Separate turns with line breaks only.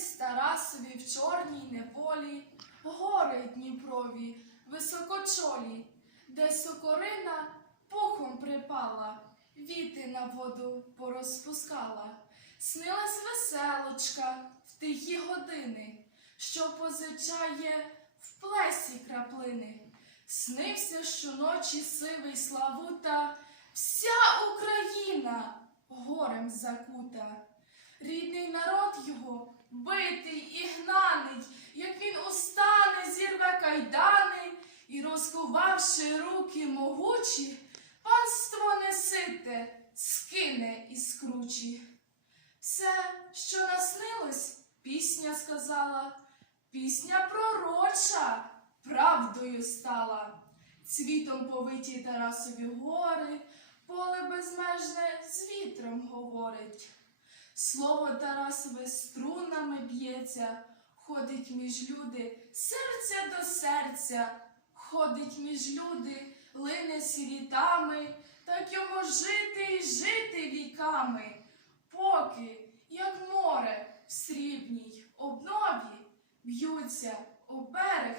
снились Тарасові в чорній неволі, гори Дніпрові, високочолі, де сокорина пухом припала, віти на воду порозпускала. Снилась веселочка в тихі години, що позичає в плесі краплини. Снився щоночі сивий Славута, вся Україна горем закута. Рідний народ його битий і гнаний, як він устане, зірве кайдани і, розкувавши руки могучі, панство несите, скине із кручі. Все, що наснилось, пісня сказала, пісня пророча, правдою стала. Цвітом повиті Тарасові гори, поле безмежне з вітром говорить. Слово Тарасове струнами б'ється, ходить між люди, серця до серця, ходить між люди, лине сірітами, так йому жити і жити віками, поки, як море в срібній обнові, б'ються у берег.